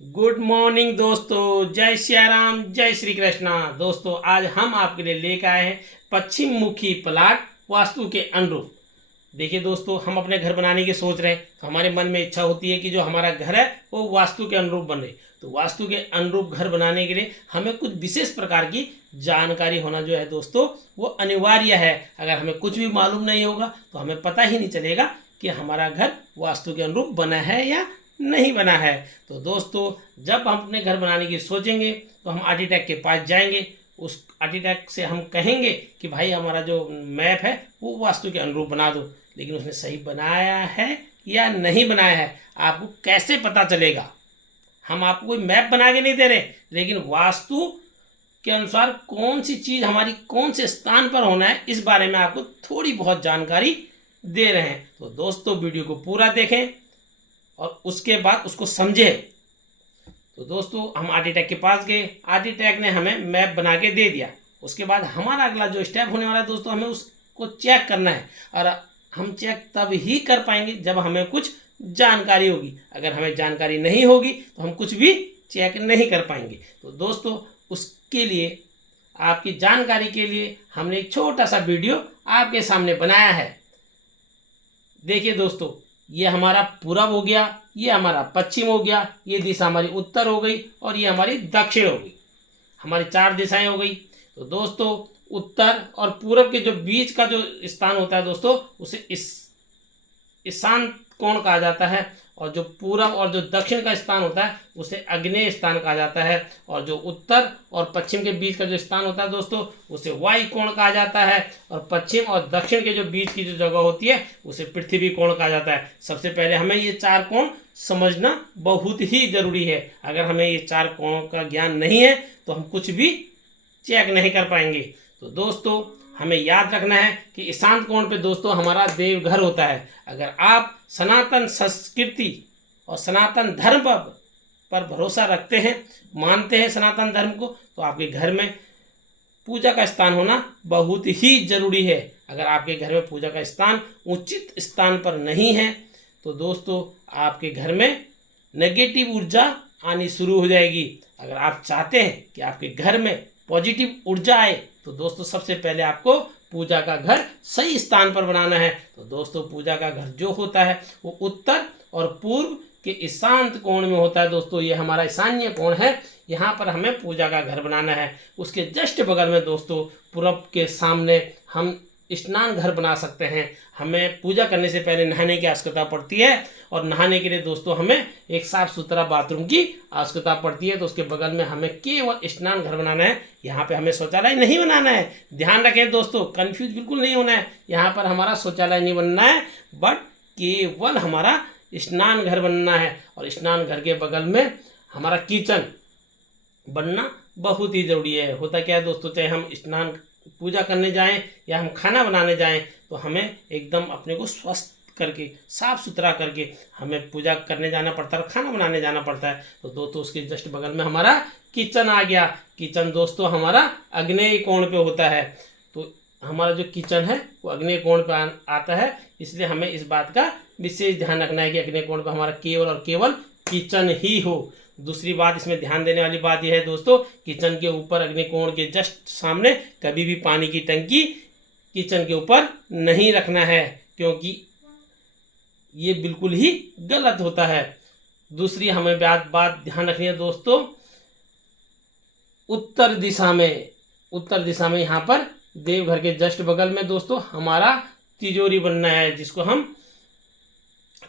Good morning दोस्तों, जय सिया राम, जय श्री कृष्णा। दोस्तों आज हम आपके लिए लेकर आए हैं पश्चिम मुखी प्लाट वास्तु के अनुरूप। देखिए दोस्तों, हम अपने घर बनाने की सोच रहे हैं तो हमारे मन में इच्छा होती है कि जो हमारा घर है वो वास्तु के अनुरूप बने। तो वास्तु के अनुरूप घर बनाने के लिए हमें कुछ विशेष प्रकार की जानकारी होना जो है दोस्तों वो अनिवार्य है। अगर हमें कुछ भी मालूम नहीं होगा तो हमें पता ही नहीं चलेगा कि हमारा घर वास्तु के अनुरूप बना है या नहीं बना है। तो दोस्तों जब हम अपने घर बनाने की सोचेंगे तो हम आर्किटेक्ट के पास जाएंगे। उस आर्किटेक्ट से हम कहेंगे कि भाई हमारा जो मैप है वो वास्तु के अनुरूप बना दो, लेकिन उसने सही बनाया है या नहीं बनाया है आपको कैसे पता चलेगा। हम आपको कोई मैप बना के नहीं दे रहे, लेकिन वास्तु के अनुसार कौन सी चीज़ हमारी कौन से स्थान पर होना है इस बारे में आपको थोड़ी बहुत जानकारी दे रहे हैं। तो दोस्तों वीडियो को पूरा देखें और उसके बाद उसको समझे। तो दोस्तों हम आर्किटेक्ट के पास गए, आर्किटेक्ट ने हमें मैप बना के दे दिया। उसके बाद हमारा अगला जो स्टेप होने वाला है दोस्तों, हमें उसको चेक करना है। और हम चेक तब ही कर पाएंगे जब हमें कुछ जानकारी होगी। अगर हमें जानकारी नहीं होगी तो हम कुछ भी चेक नहीं कर पाएंगे। तो दोस्तों उसके लिए, आपकी जानकारी के लिए हमने एक छोटा सा वीडियो आपके सामने बनाया है। देखिए दोस्तों, ये हमारा पूरब हो गया, ये हमारा पश्चिम हो गया, ये दिशा हमारी उत्तर हो गई और ये हमारी दक्षिण हो गई। हमारी 4 दिशाएं हो गई। तो दोस्तों उत्तर और पूरब के जो बीच का जो स्थान होता है दोस्तों उसे इस ईशान कोण कहा जाता है। और जो पूरब और जो दक्षिण का स्थान होता है उसे आग्नेय स्थान कहा जाता है। और जो उत्तर और पश्चिम के बीच का जो स्थान होता है दोस्तों उसे वायु कोण कहा जाता है। और पश्चिम और दक्षिण के जो बीच की जो जगह होती है उसे पृथ्वी कोण कहा जाता है। सबसे पहले हमें ये 4 कोण समझना बहुत ही जरूरी है। अगर हमें ये 4 कोणों का ज्ञान नहीं है तो हम कुछ भी चेक नहीं कर पाएंगे। तो दोस्तों हमें याद रखना है कि ईशान कोण पे दोस्तों हमारा देवघर होता है। अगर आप सनातन संस्कृति और सनातन धर्म पर भरोसा रखते हैं, मानते हैं सनातन धर्म को, तो आपके घर में पूजा का स्थान होना बहुत ही जरूरी है। अगर आपके घर में पूजा का स्थान उचित स्थान पर नहीं है तो दोस्तों आपके घर में नेगेटिव ऊर्जा आनी शुरू हो जाएगी। अगर आप चाहते हैं कि आपके घर में पॉजिटिव ऊर्जा आए तो दोस्तों सबसे पहले आपको पूजा का घर सही स्थान पर बनाना है। तो दोस्तों पूजा का घर जो होता है वो उत्तर और पूर्व के ईशान्त कोण में होता है। दोस्तों ये हमारा ईशान्य कोण है, यहाँ पर हमें पूजा का घर बनाना है। उसके जस्ट बगल में दोस्तों पूरब के सामने हम स्नान घर बना सकते हैं। हमें पूजा करने से पहले नहाने की आवश्यकता पड़ती है और नहाने के लिए दोस्तों हमें एक साफ सुथरा बाथरूम की आवश्यकता पड़ती है। तो उसके बगल में हमें केवल स्नान घर बनाना है। यहाँ पे हमें शौचालय नहीं बनाना है। ध्यान रखें दोस्तों, कंफ्यूज बिल्कुल नहीं होना है। यहाँ पर हमारा शौचालय नहीं बनना है, बट केवल हमारा स्नान घर बनना है। और स्नान घर के बगल में हमारा किचन बनना बहुत ही ज़रूरी है। होता क्या है दोस्तों, चाहे हम स्नान पूजा करने जाएं या हम खाना बनाने जाएं तो हमें एकदम अपने को स्वस्थ करके साफ सुथरा करके हमें पूजा करने जाना पड़ता है और खाना बनाने जाना पड़ता है। तो दोस्तों उसके जस्ट बगल में हमारा किचन आ गया। किचन दोस्तों हमारा आग्नेय कोण पे होता है। तो हमारा जो किचन है वो आग्नेय कोण पे आता है, इसलिए हमें इस बात का विशेष ध्यान रखना है कि आग्नेय कोण पे हमारा केवल और केवल किचन ही हो। दूसरी बात इसमें ध्यान देने वाली बात यह है दोस्तों, किचन के ऊपर अग्निकोण के जस्ट सामने कभी भी पानी की टंकी किचन के ऊपर नहीं रखना है, क्योंकि ये बिल्कुल ही गलत होता है। दूसरी हमें बात ध्यान रखनी है दोस्तों, उत्तर दिशा में यहाँ पर देवघर के जस्ट बगल में दोस्तों हमारा तिजोरी बनना है, जिसको हम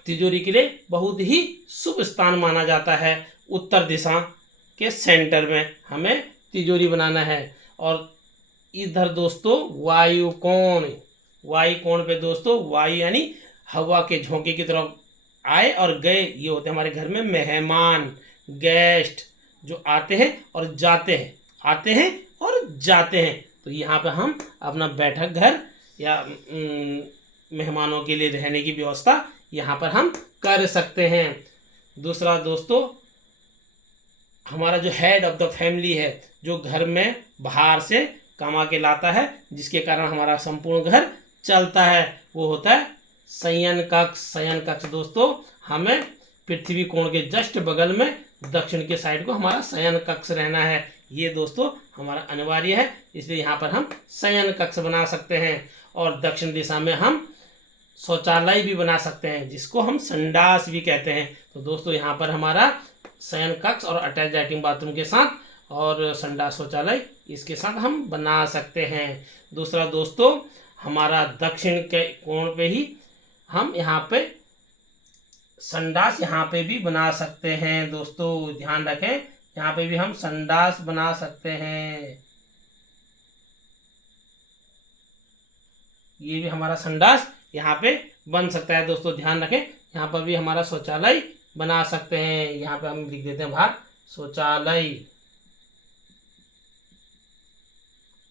तिजोरी के लिए बहुत ही शुभ स्थान माना जाता है। उत्तर दिशा के सेंटर में हमें तिजोरी बनाना है। और इधर दोस्तों वायु कोण पे दोस्तों वायु यानी हवा के झोंके की तरफ आए और गए, ये होते हैं हमारे घर में मेहमान, गेस्ट जो आते हैं और जाते हैं। तो यहाँ पे हम अपना बैठक घर या मेहमानों के लिए रहने की व्यवस्था यहाँ पर हम कर सकते हैं। दूसरा दोस्तों हमारा जो हेड ऑफ द फैमिली है, जो घर में बाहर से कमा के लाता है, जिसके कारण हमारा संपूर्ण घर चलता है, वो होता है शयन कक्ष। दोस्तों हमें पृथ्वी कोण के जस्ट बगल में दक्षिण के साइड को हमारा शयन कक्ष रहना है। ये दोस्तों हमारा अनिवार्य है, इसलिए यहाँ पर हम शयन कक्ष बना सकते हैं। और दक्षिण दिशा में हम शौचालय भी बना सकते हैं, जिसको हम संडास भी कहते हैं। तो दोस्तों यहाँ पर हमारा शयन कक्ष और अटैच लैट्रिन बाथरूम के साथ और संडास शौचालय इसके साथ हम बना सकते हैं। दूसरा दोस्तों, हमारा दक्षिण के कोण पे ही हम यहाँ पे संडास यहाँ पे भी बना सकते हैं। दोस्तों ध्यान रखें, यहाँ पे भी हम संडास बना सकते हैं। ये भी हमारा संडास यहाँ पे बन सकता है। दोस्तों ध्यान रखें, यहाँ पर भी हमारा शौचालय बना सकते हैं। यहाँ पे हम लिख देते हैं बाहर शौचालय,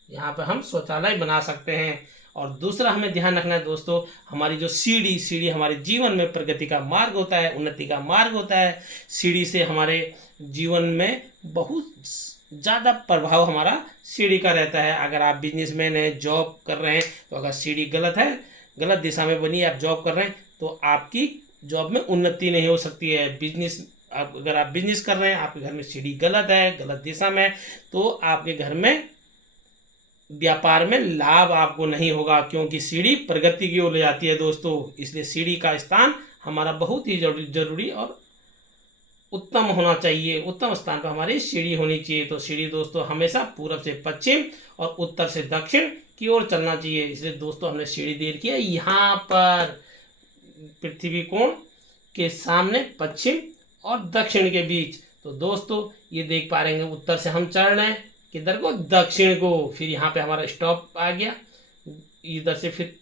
यहाँ पे हम शौचालय बना सकते हैं। और दूसरा हमें ध्यान रखना है दोस्तों, हमारी जो सीढ़ी हमारे जीवन में प्रगति का मार्ग होता है, उन्नति का मार्ग होता है। सीढ़ी से हमारे जीवन में बहुत ज़्यादा प्रभाव हमारा सीढ़ी का रहता है। अगर आप बिजनेसमैन हैं, जॉब कर रहे हैं, तो अगर सीढ़ी गलत है, गलत दिशा में बनी, आप जॉब कर रहे हैं, तो आपकी जॉब में उन्नति नहीं हो सकती है। अगर आप बिजनेस कर रहे हैं, आपके घर में सीढ़ी गलत है, गलत दिशा में, तो आपके घर में व्यापार में लाभ आपको नहीं होगा, क्योंकि सीढ़ी प्रगति की ओर ले जाती है दोस्तों। इसलिए सीढ़ी का स्थान हमारा बहुत ही जरूरी और उत्तम होना चाहिए। उत्तम स्थान पर हमारी सीढ़ी होनी चाहिए। तो सीढ़ी दोस्तों हमेशा पूरब से पश्चिम और उत्तर से दक्षिण की ओर चलना चाहिए। इसलिए दोस्तों हमने सीढ़ी दे रखी है यहाँ पर पृथ्वी कोण के सामने पश्चिम और दक्षिण के बीच। तो दोस्तों ये देख पा रहे हैं, उत्तर से हम चढ़ रहे हैं किधर को, दक्षिण को। फिर यहाँ पे हमारा स्टॉप आ गया, इधर से फिर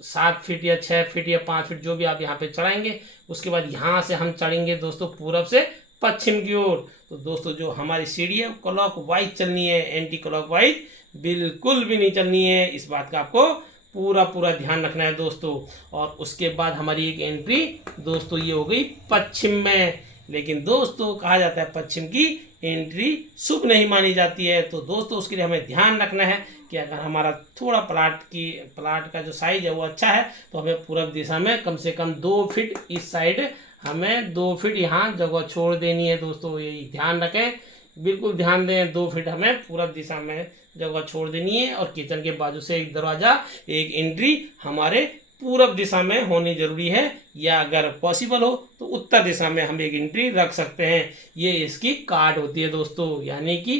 7 फीट या 6 फीट या 5 फीट जो भी आप यहाँ पे चढ़ाएंगे, उसके बाद यहाँ से हम चढ़ेंगे दोस्तों पूरब से पश्चिम की ओर। तो दोस्तों जो हमारी सीढ़ी है क्लॉक वाइज चलनी है, एंटी क्लॉक वाइज बिल्कुल भी नहीं चलनी है। इस बात का आपको पूरा ध्यान रखना है दोस्तों। और उसके बाद हमारी एक एंट्री दोस्तों ये हो गई पश्चिम में। लेकिन दोस्तों कहा जाता है पश्चिम की एंट्री शुभ नहीं मानी जाती है। तो दोस्तों उसके लिए हमें ध्यान रखना है कि अगर हमारा थोड़ा प्लाट का जो साइज है वो अच्छा है, तो हमें पूरब दिशा में कम से कम 2 फीट इस साइड हमें 2 फीट यहाँ जगह छोड़ देनी है दोस्तों। यही ध्यान रखें, बिल्कुल ध्यान दें। 2 फीट हमें पूरब दिशा में जगह छोड़ देनी है। और किचन के बाजू से एक दरवाज़ा, एक एंट्री हमारे पूरब दिशा में होनी जरूरी है, या अगर पॉसिबल हो तो उत्तर दिशा में हम एक एंट्री रख सकते हैं। ये इसकी कार्ड होती है दोस्तों, यानी कि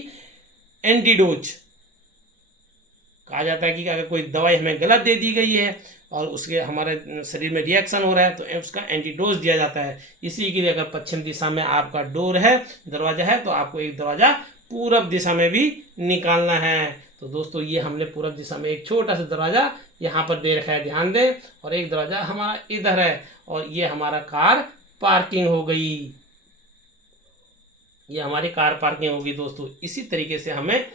एंटीडोज। कहा जाता है कि अगर कोई दवाई हमें गलत दे दी गई है और उसके हमारे शरीर में रिएक्शन हो रहा है, तो उसका एंटीडोज दिया जाता है। इसी के लिए अगर पश्चिम दिशा में आपका डोर है, दरवाज़ा है, तो आपको एक दरवाज़ा पूरब दिशा में भी निकालना है। तो दोस्तों ये हमने पूरब दिशा में एक छोटा सा दरवाज़ा यहाँ पर दे रखा है, ध्यान दें। और एक दरवाज़ा हमारा इधर है, और ये हमारा कार पार्किंग हो गई। ये हमारी कार पार्किंग होगी दोस्तों। इसी तरीके से हमें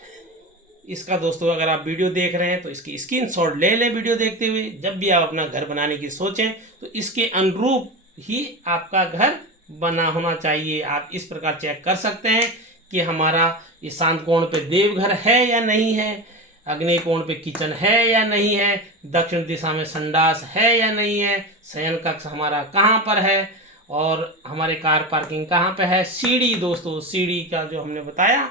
इसका दोस्तों अगर आप वीडियो देख रहे हैं तो इसकी स्क्रीनशॉट ले लें वीडियो देखते हुए। जब भी आप अपना घर बनाने की सोचें तो इसके अनुरूप ही आपका घर बना होना चाहिए। आप इस प्रकार चेक कर सकते हैं कि हमारा ईशान कोण पे देवघर है या नहीं है, अग्नि कोण पे किचन है या नहीं है, दक्षिण दिशा में संडास है या नहीं है, शयन कक्ष हमारा कहाँ पर है, और हमारे कार पार्किंग कहाँ पे है। सीढ़ी दोस्तों, सीढ़ी का जो हमने बताया,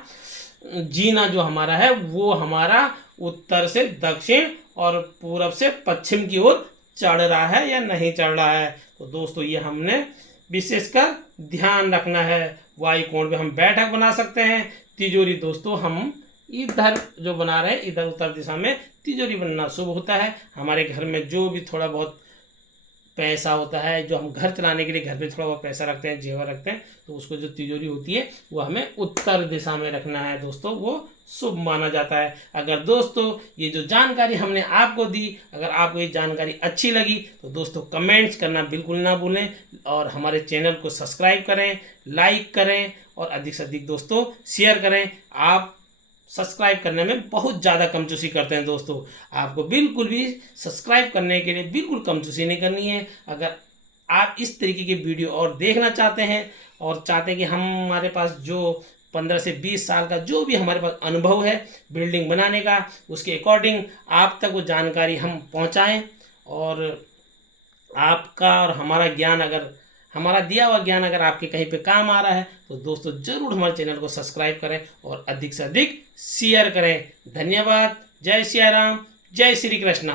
जीना जो हमारा है वो हमारा उत्तर से दक्षिण और पूरब से पश्चिम की ओर चढ़ रहा है या नहीं चढ़ रहा है। तो दोस्तों ये हमने विशेषकर ध्यान रखना है। वायु कोण में हम बैठक बना सकते हैं। तिजोरी दोस्तों हम इधर जो बना रहे हैं, इधर उत्तर दिशा में तिजोरी बनना शुभ होता है। हमारे घर में जो भी थोड़ा बहुत पैसा होता है, जो हम घर चलाने के लिए घर पे थोड़ा बहुत पैसा रखते हैं, जेवर रखते हैं, तो उसको जो तिजोरी होती है वो हमें उत्तर दिशा में रखना है दोस्तों, वो शुभ माना जाता है। अगर दोस्तों ये जो जानकारी हमने आपको दी, अगर आपको ये जानकारी अच्छी लगी तो दोस्तों कमेंट्स करना बिल्कुल ना भूलें, और हमारे चैनल को सब्सक्राइब करें, लाइक करें, और अधिक से अधिक दोस्तों शेयर करें। आप सब्सक्राइब करने में बहुत ज़्यादा कंजूसी करते हैं दोस्तों। आपको बिल्कुल भी सब्सक्राइब करने के लिए बिल्कुल कंजूसी नहीं करनी है। अगर आप इस तरीके की वीडियो और देखना चाहते हैं, और चाहते हैं कि हमारे पास जो 15 से 20 साल का जो भी हमारे पास अनुभव है बिल्डिंग बनाने का, उसके अकॉर्डिंग आप तक वो जानकारी हम पहुंचाएं, और आपका और हमारा ज्ञान अगर हमारा दिया हुआ ज्ञान अगर आपके कहीं पे काम आ रहा है तो दोस्तों ज़रूर हमारे चैनल को सब्सक्राइब करें और अधिक से अधिक शेयर करें। धन्यवाद। जय सिया राम, जय श्री कृष्णा।